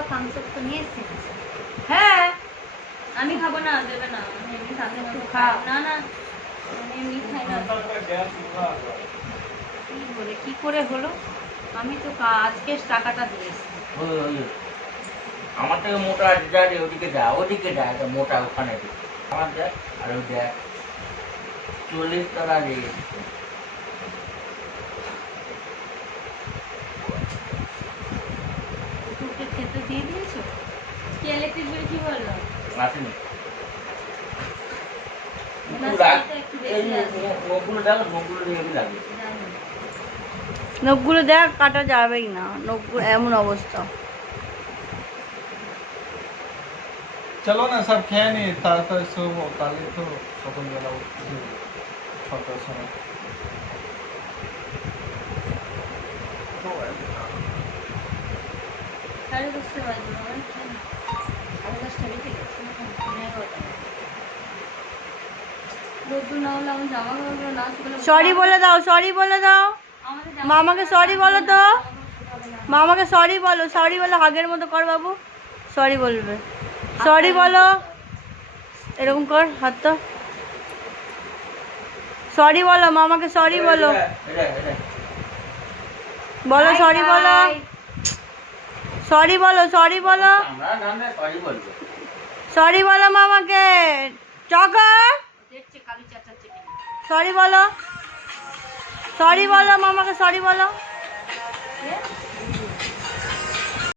হালকা মাংস তো নিয়ে এসছি। হ্যাঁ আমি খাবো না, দেবে না, আমি এমনি সাথে মতো খাও। না না আমি এমনি খাই না। কি বলে কি করে হলো? আমি তো আজকে টাকাটা দিয়েছি। আমার থেকে মোটা যা রে, ওদিকে যা, ওদিকে যা, এটা মোটা ওখানে দে। আমার দেখ, আর ওই দেখ 40 টাকা রে। তোকে খেতে দিয়ে দিয়েছো? কি ইলেকট্রিক বিল কি বললো? আসেনি ওনার রাখ, সাথে একটু এই বেশি আছে। নখগুলো দেখো, নখগুলো হেভি লাগে। জানি। নখগুলো দেখ, কাটা যাবেই না, নখগুলো এমন অবস্থা। চলো না সব খেয়ে নি, তাড়াতাড়ি শোবো, কালকে তো সকালবেলা উঠছি 6টার সময়। সাড়ে 10টা বাজে, অনেক টাইম। সাড়ে 10টা বেজে গেছে। পনেরো 11টা। রোদ্দুর না হলে আমার জামা কাপড়গুলো না শুকালে সরি বলে দাও, সরি বলে দাও। আমাদের জামা মামাকে কাপড় সরি বলো তো। জামা কাপড় শুকাবে না। মামাকে সরি বলো, সরি বলো, হাগের মতো কর বাবু। সরি বলবে, সরি বলো। এরকম কর হাতটা, সরি বলো, মামাকে সরি বলো, বলো সরি বলো, সরি বলো, সরি বলো, আমরা নামে সরি বলবো। সরি বলো মামাকে। চকর দেখছে কালি চাচাচ্ছে কিনা। সরি বলো, সরি বলো মামাকে, সরি বলো। কে?